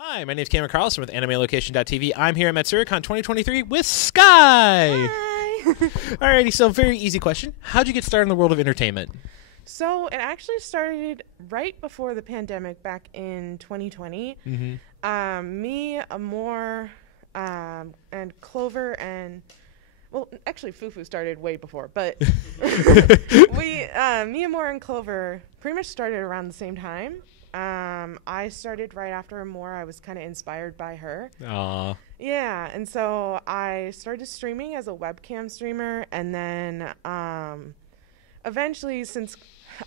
Hi, my name is Cameron Carlson with AnimeLocation.tv. I'm here at Matsuricon 2023 with Skye. Hi. Alrighty, so very easy question. How'd you get started in the world of entertainment? So it actually started right before the pandemic back in 2020. Me, Amor, and Clover, and well, actually Fufu started way before, but me, Amor, and Clover pretty much started around the same time. I started right after Amor. I was kind of inspired by her. Aww. Yeah, and so I started streaming as a webcam streamer, and then eventually, since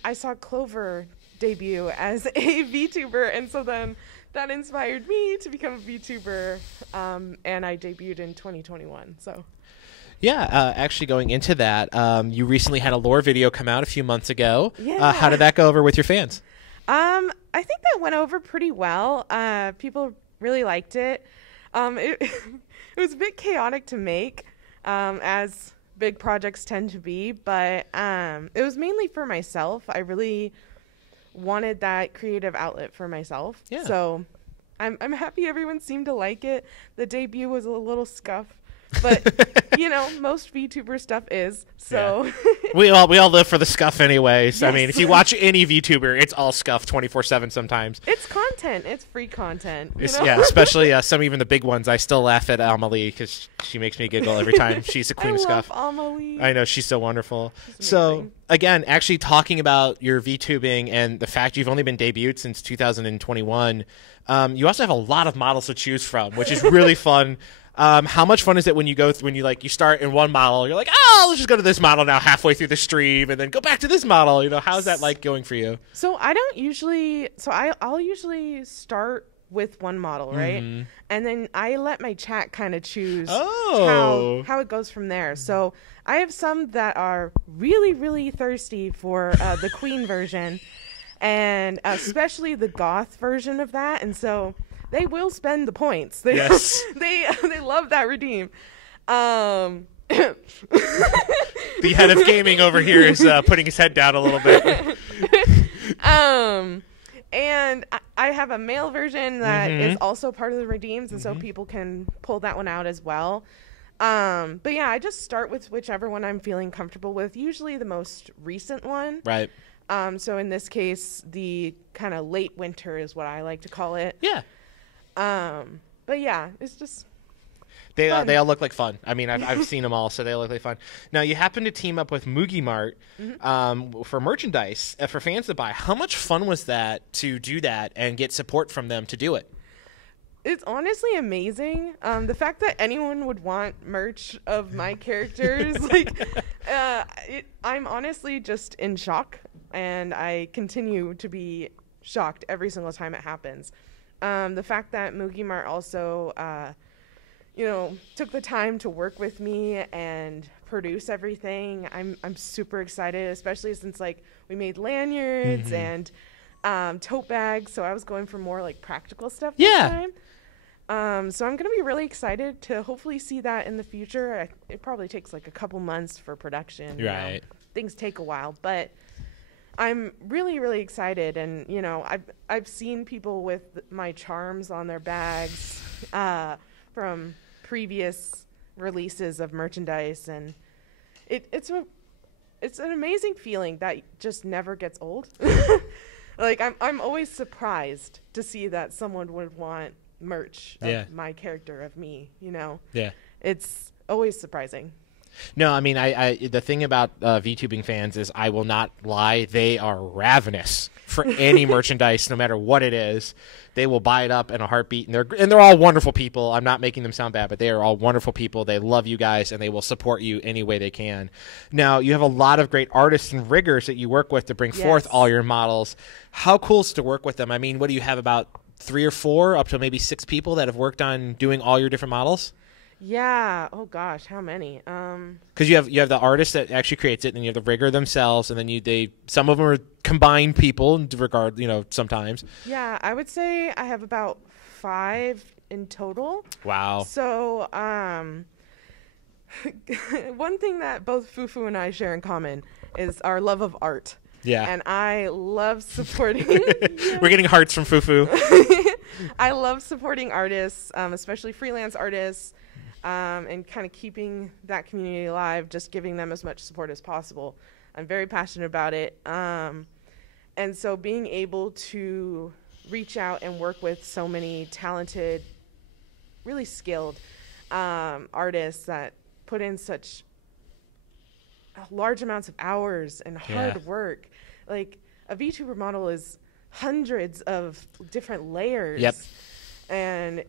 I saw Clover debut as a VTuber, and so then that inspired me to become a VTuber, and I debuted in 2021. So. Yeah, actually going into that, you recently had a lore video come out a few months ago. Yeah. How did that go over with your fans? I think that went over pretty well. People really liked it. It was a bit chaotic to make, as big projects tend to be, but it was mainly for myself. I really wanted that creative outlet for myself. Yeah. So I'm happy everyone seemed to like it. The debut was a little scuff, but you know, most VTuber stuff is. So yeah. we all live for the scuff anyways. Yes. I mean, if you watch any VTuber, it's all scuff 24/7 sometimes. It's content. It's free content. You know? Yeah, especially even the big ones. I still laugh at Amelie because she makes me giggle every time. She's a queen of scuff. I love Amelie. I know, she's so wonderful. She's so again, actually talking about your VTubing and the fact you've only been debuted since 2021, you also have a lot of models to choose from, which is really fun. How much fun is it when you start in one model, you're like, oh, let's just go to this model now halfway through the stream and then go back to this model. You know, how's that like going for you? So I'll usually start with one model, right? Mm-hmm. And then I let my chat kind of choose Oh. how it goes from there. So I have some that are really, really thirsty for the Queen version, and especially the Goth version of that. And so they will spend the points. Yes. they love that redeem. The head of gaming over here is putting his head down a little bit. And I have a male version that is also part of the redeems, and so people can pull that one out as well. But yeah, I just start with whichever one I'm feeling comfortable with, usually the most recent one. Right. So in this case, the kind of late winter is what I like to call it. Yeah. But yeah, it's just they all look like fun. I mean, I've seen them all, so they look like fun. Now, you happen to team up with Mugi Mart for merchandise for fans to buy. How much fun was that to do that and get support from them to do it? It's honestly amazing. The fact that anyone would want merch of my characters, I'm honestly just in shock, and I continue to be shocked every single time it happens. The fact that Mugi Mart also, took the time to work with me and produce everything, I'm super excited, especially since we made lanyards and tote bags, so I was going for more practical stuff this time. So I'm gonna be really excited to hopefully see that in the future. It probably takes a couple months for production. Right. Things take a while, but I'm really, really excited, and I've seen people with my charms on their bags from previous releases of merchandise, and it's an amazing feeling that just never gets old. I'm always surprised to see that someone would want merch of my character, of me. Yeah. It's always surprising. No, I mean, the thing about VTubing fans is, I will not lie, they are ravenous for any merchandise, no matter what it is. They will buy it up in a heartbeat, and they're all wonderful people. I'm not making them sound bad, but they are all wonderful people. They love you guys, and they will support you any way they can. Now, you have a lot of great artists and riggers that you work with to bring forth all your models. How cool is it to work with them? I mean, what do you have, about 3 or 4, up to maybe 6 people that have worked on doing all your different models? Yeah. Oh gosh, how many? Because you have the artist that actually creates it, and then you have the rigger themselves, and then some of them are combined people in regard, sometimes. Yeah, I would say I have about 5 in total. Wow. So, one thing that both Fufu and I share in common is our love of art. Yeah. And I love supporting. We're getting hearts from Fufu. I love supporting artists, especially freelance artists, and kind of keeping that community alive, just giving them as much support as possible. I'm very passionate about it. And so being able to reach out and work with so many talented, really skilled artists that put in such large amounts of hours and hard work. Like, a VTuber model is hundreds of different layers. Yep. And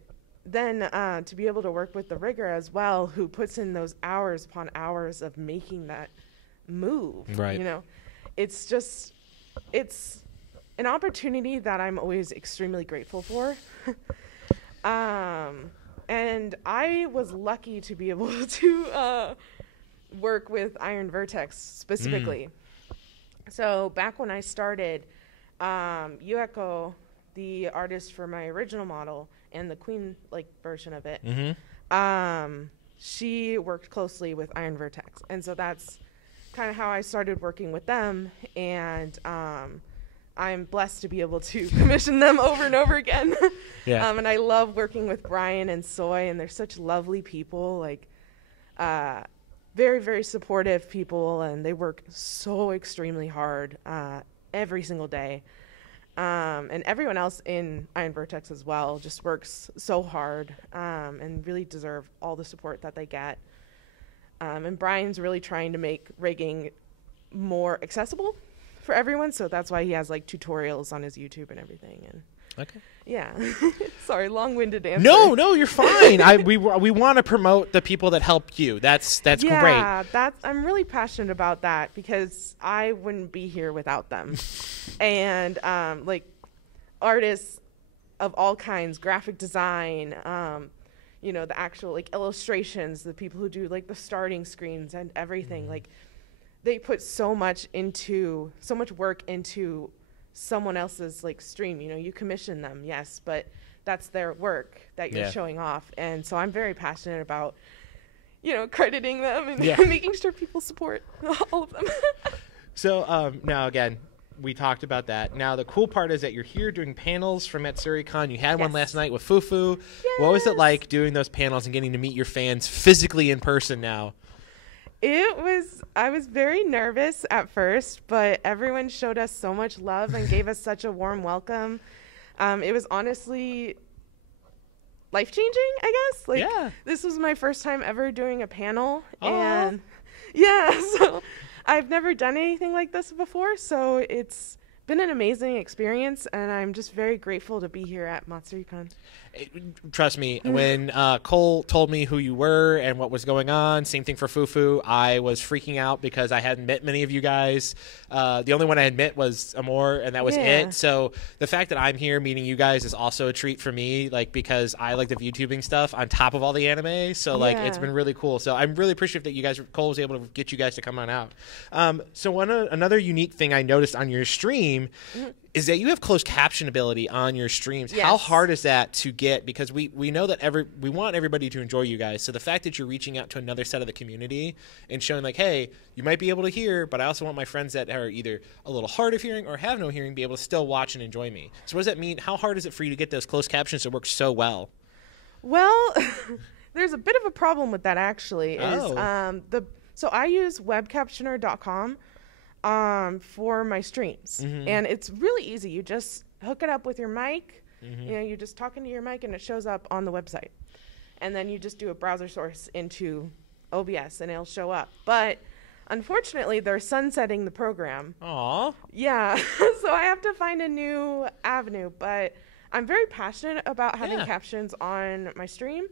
then to be able to work with the rigger as well, who puts in those hours upon hours of making that move. Right. You know, it's just, it's an opportunity that I'm always extremely grateful for. And I was lucky to be able to work with Iron Vertex specifically. So back when I started, Yueko, the artist for my original model and the queen version of it, she worked closely with Iron Vertex. And so that's kind of how I started working with them. And I'm blessed to be able to commission them over and over again. And I love working with Brian and Soy, and they're such lovely people, like very, very supportive people, and they work so extremely hard every single day. And everyone else in Iron Vertex as well just works so hard and really deserve all the support that they get. And Brian's really trying to make rigging more accessible for everyone, so that's why he has tutorials on his YouTube and everything. And yeah. Sorry, long-winded answer. No, you're fine. We want to promote the people that helped you. That's great. Yeah, I'm really passionate about that because I wouldn't be here without them. And artists of all kinds, graphic design, the actual illustrations, the people who do the starting screens and everything, they put so much work into someone else's stream. You commission them, yes, but that's their work that you're showing off. And so I'm very passionate about crediting them and making sure people support all of them. So now again, we talked about that. Now the cool part is that you're here doing panels from Matsuricon. You had one last night with Fufu. What was it like doing those panels and getting to meet your fans physically in person now? I was very nervous at first, but everyone showed us so much love and gave us such a warm welcome. It was honestly life-changing, I guess. This was my first time ever doing a panel. And so I've never done anything like this before, so it's been an amazing experience, and I'm just very grateful to be here at Matsuricon. Trust me, when Cole told me who you were and what was going on, same thing for Fufu, I was freaking out because I hadn't met many of you guys. The only one I had met was Amor, and that was it. So the fact that I'm here meeting you guys is also a treat for me, because I like the VTubing stuff on top of all the anime. So it's been really cool. So I'm really appreciative that Cole was able to get you guys to come on out. So another unique thing I noticed on your stream is that you have closed caption ability on your streams. How hard is that to get? Because we know that we want everybody to enjoy you guys. So the fact that you're reaching out to another set of the community and showing hey, you might be able to hear, but I also want my friends that are either a little hard of hearing or have no hearing be able to still watch and enjoy me. So what does that mean? How hard is it for you to get those closed captions to work so well? Well, there's a bit of a problem with that actually. So I use webcaptioner.com. For my streams. And it's really easy. You just hook it up with your mic. You're just talking to your mic and it shows up on the website. And then you just do a browser source into OBS and it'll show up. But unfortunately, they're sunsetting the program. Aww. Yeah. So I have to find a new avenue. But I'm very passionate about having captions on my stream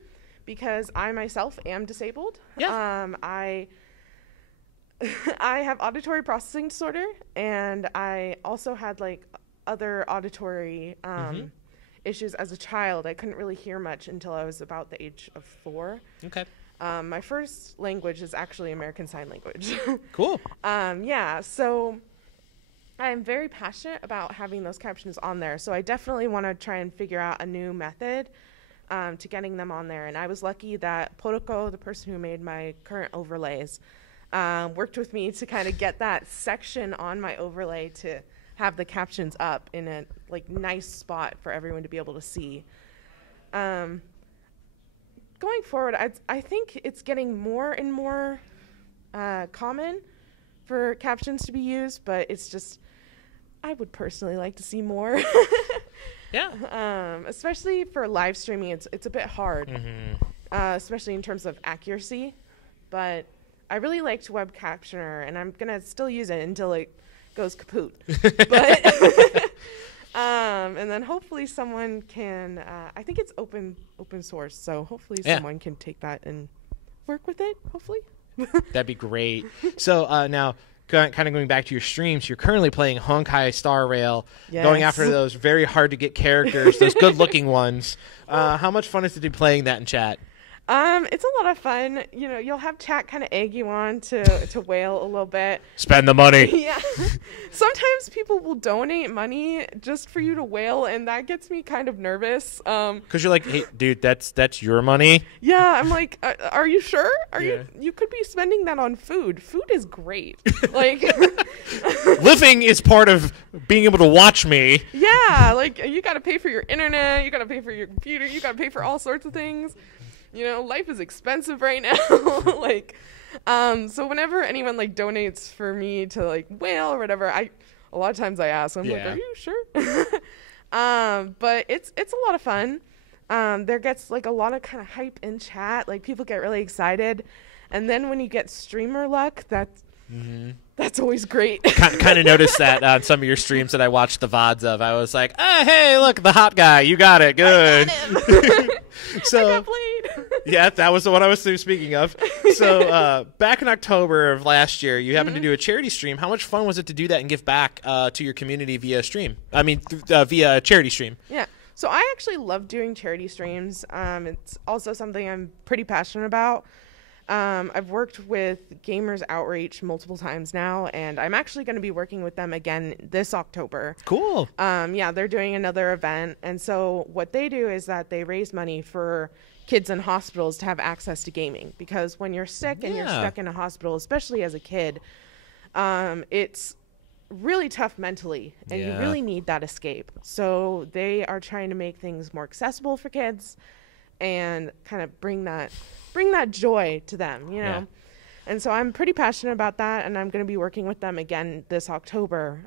because I myself am disabled. I have auditory processing disorder, and I also had other auditory issues as a child. I couldn't really hear much until I was about the age of 4. Okay. My first language is actually American Sign Language. Cool. So I'm very passionate about having those captions on there. So I definitely want to try and figure out a new method to getting them on there. And I was lucky that Poroko, the person who made my current overlays, worked with me to kind of get that section on my overlay to have the captions up in a like nice spot for everyone to be able to see. Going forward, I think it's getting more and more common for captions to be used, but it's just, I would personally like to see more. Yeah. Especially for live streaming, it's a bit hard, especially in terms of accuracy. But I really liked Web Captioner, and I'm gonna still use it until it goes kaput. But and then hopefully someone can. I think it's open source, so hopefully someone can take that and work with it. Hopefully. That'd be great. So now, kind of going back to your streams, you're currently playing Honkai Star Rail, going after those very hard to get characters, those good looking ones. How much fun is it to be playing that in chat? It's a lot of fun. You know, you'll have chat kind of egg you on to whale a little bit. Spend the money. Yeah. Sometimes people will donate money just for you to whale, and that gets me kind of nervous. Because you're like, hey, dude, that's your money. Yeah, I'm like, are you sure? You could be spending that on food. Food is great. Like, living is part of being able to watch me. Yeah, like you got to pay for your internet, you got to pay for your computer, you got to pay for all sorts of things. You know, life is expensive right now. Like, so whenever anyone like donates for me to like whale or whatever, a lot of times I ask, I'm like, are you sure? But it's a lot of fun. There gets like a lot of kind of hype in chat. Like people get really excited. And then when you get streamer luck, that's always great. Kind of noticed that on some of your streams that I watched the VODs of. I was like, oh, hey, look, the hot guy. You got it. Good. I got him. So, I got played. Yeah, that was the one I was speaking of. So back in October of last year, you happened to do a charity stream. How much fun was it to do that and give back to your community via stream? I mean, via charity stream. Yeah. So I actually love doing charity streams. It's also something I'm pretty passionate about. I've worked with Gamers Outreach multiple times now, and I'm actually going to be working with them again this October. Cool. Yeah, they're doing another event. And so what they do is that they raise money for kids in hospitals to have access to gaming. Because when you're sick and you're stuck in a hospital, especially as a kid, it's really tough mentally, and you really need that escape. So they are trying to make things more accessible for kids and kind of bring that joy to them, you know. Yeah. And so I'm pretty passionate about that, and I'm going to be working with them again this October.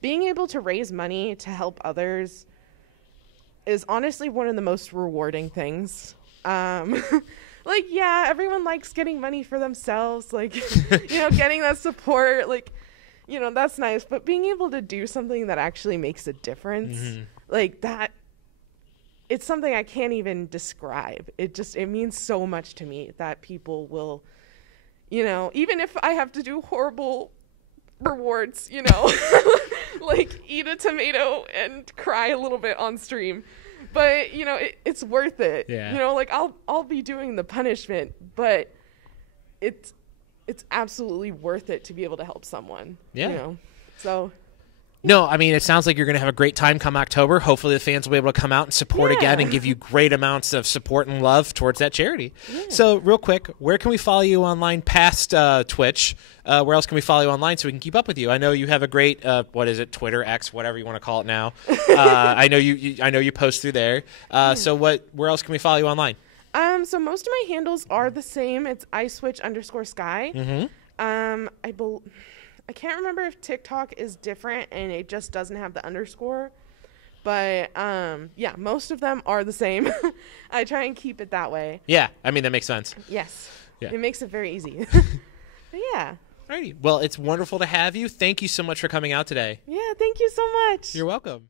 Being able to raise money to help others is honestly one of the most rewarding things. Like, yeah, everyone likes getting money for themselves, like, you know, getting that support, like, you know, that's nice. But being able to do something that actually makes a difference, like that, it's something I can't even describe. It means so much to me that people will, you know, even if I have to do horrible rewards, you know, like eat a tomato and cry a little bit on stream, but you know, it's worth it. Yeah. You know, like I'll be doing the punishment, but it's absolutely worth it to be able to help someone. Yeah. You know, so. No, I mean, it sounds like you're going to have a great time come October. Hopefully the fans will be able to come out and support again and give you great amounts of support and love towards that charity. Yeah. So real quick, where can we follow you online past Twitch? Where else can we follow you online so we can keep up with you? I know you have a great, what is it, Twitter, X, whatever you want to call it now. I know you post through there. So where else can we follow you online? So most of my handles are the same. It's iswitch_Skye. I can't remember if TikTok is different and it just doesn't have the underscore, but yeah, most of them are the same. I try and keep it that way. Yeah, I mean, that makes sense. Yes. Yeah. It makes it very easy. But yeah. Alrighty. Well, it's wonderful to have you. Thank you so much for coming out today. Yeah, thank you so much. You're welcome.